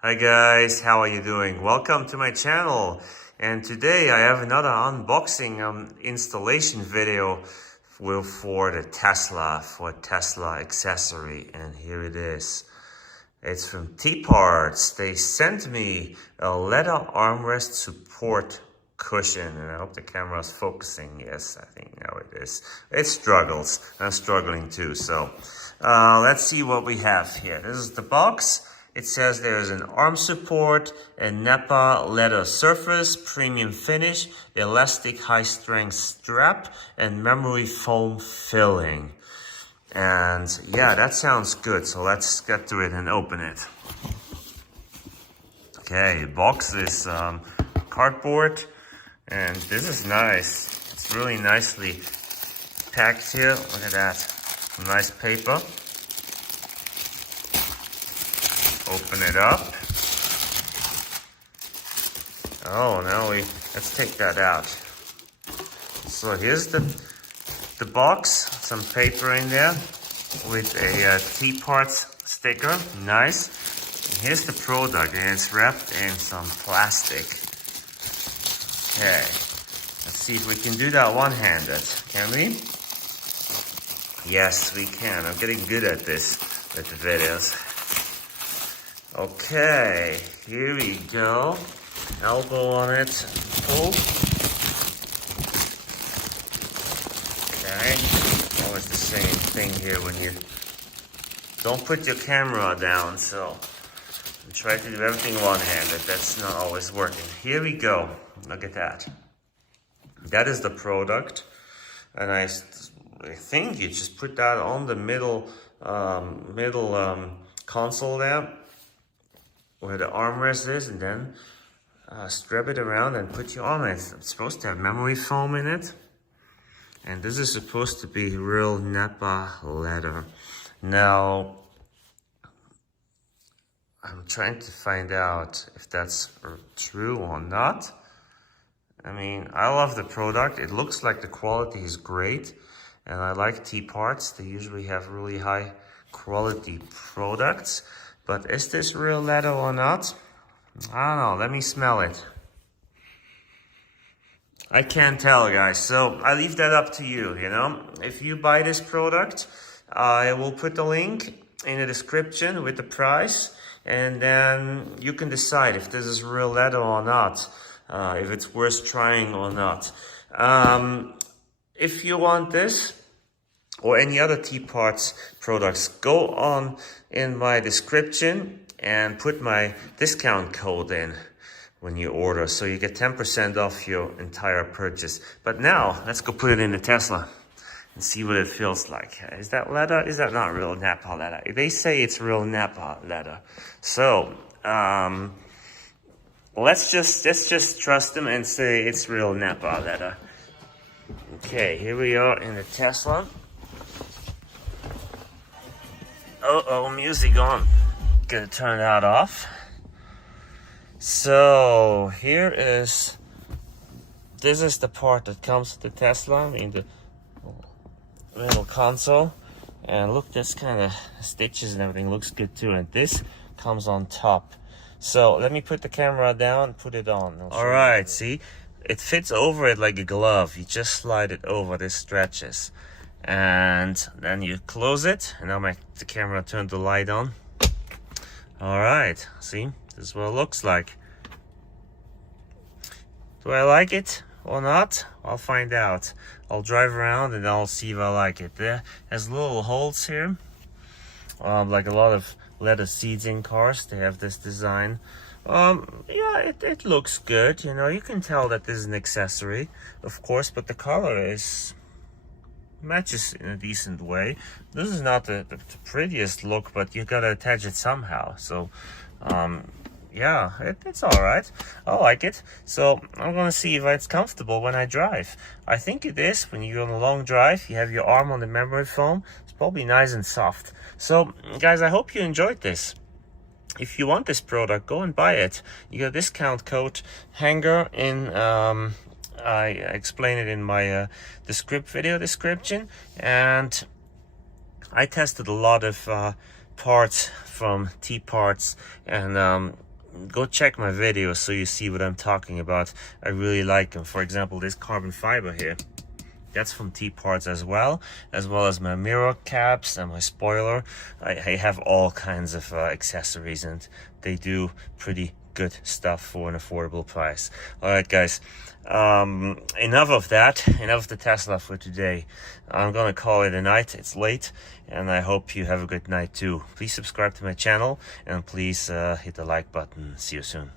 Hi guys, how are you doing? Welcome to my channel, and today I have another unboxing installation video for the Tesla accessory, and here it is. It's from TPARTS. They sent me a Leather Armrest Support Cushion, and I hope the camera is focusing. Yes, I think now it is. It struggles. I'm struggling too, so let's see what we have here. This is the box. It says there's an arm support, a NAPPA Leather Surface Premium Finish, elastic high-strength strap, and memory foam filling. And yeah, that sounds good. So let's get to it and open it. Okay, box is cardboard, and this is nice. It's really nicely packed here. Look at that. Some nice paper. Open it up. Oh, now let's take that out. So here's the box, some paper in there with a TPARTS sticker, nice. And here's the product, and it's wrapped in some plastic. Okay, let's see if we can do that one-handed, can we? Yes, we can. I'm getting good at this with the videos. Okay, here we go. Elbow on it, pull. Okay, always the same thing here when you don't put your camera down, so try to do everything one-handed. That's not always working. Here we go. Look at that. That is the product, and I think you just put that on the middle console there, where the armrest is, and then strap it around and put your arm in it. It's supposed to have memory foam in it, and this is supposed to be real NAPPA leather. Now, I'm trying to find out if that's true or not. I mean, I love the product. It looks like the quality is great, and I like TPARTS. They usually have really high quality products. But is this real leather or not? I don't know. Let me smell it. I can't tell, guys. So I leave that up to you, you know. If you buy this product, I will put the link in the description with the price. And then you can decide if this is real leather or not. If it's worth trying or not. If you want this, or any other TPARTS products, go on in my description and put my discount code in when you order, so you get 10% off your entire purchase. But now, let's go put it in the Tesla and see what it feels like. Is that leather? Is that not real NAPPA leather? They say it's real NAPPA leather. So, let's just trust them and say it's real NAPPA leather. Okay, here we are in the Tesla. Oh, music on. Gonna turn that off. So this is the part that comes with the Tesla in the little console. And look, this kind of stitches and everything looks good too. And this comes on top. So let me put the camera down and put it on. Alright, see? It fits over it like a glove. You just slide it over, this stretches. And then you close it, and I'll make the camera turn the light on. All right, see, this is what it looks like. Do I like it or not? I'll find out. I'll drive around and I'll see if I like it. There has little holes here, like a lot of leather seats in cars. They have this design. Yeah, it looks good. You know, you can tell that this is an accessory, of course, but the color matches in a decent way. This is not the prettiest look, but you gotta attach it somehow. So yeah, it's all right. I like it. So I'm gonna see if it's comfortable when I drive. I think it is. When you're on a long drive, you have your arm on the memory foam, it's probably nice and soft. So guys, I hope you enjoyed this. If you want this product, go and buy it. You get a discount code hanger in I explain it in my video description, and I tested a lot of parts from TPARTS, and go check my videos so you see what I'm talking about. I really like them. For example, this carbon fiber here, that's from TPARTS as well as my mirror caps and my spoiler. I have all kinds of accessories, and they do pretty good stuff for an affordable price. All right, guys, enough of that, enough of the Tesla for today. I'm gonna call it a night. It's late, and I hope you have a good night too. Please subscribe to my channel, and please hit the like button. See you soon.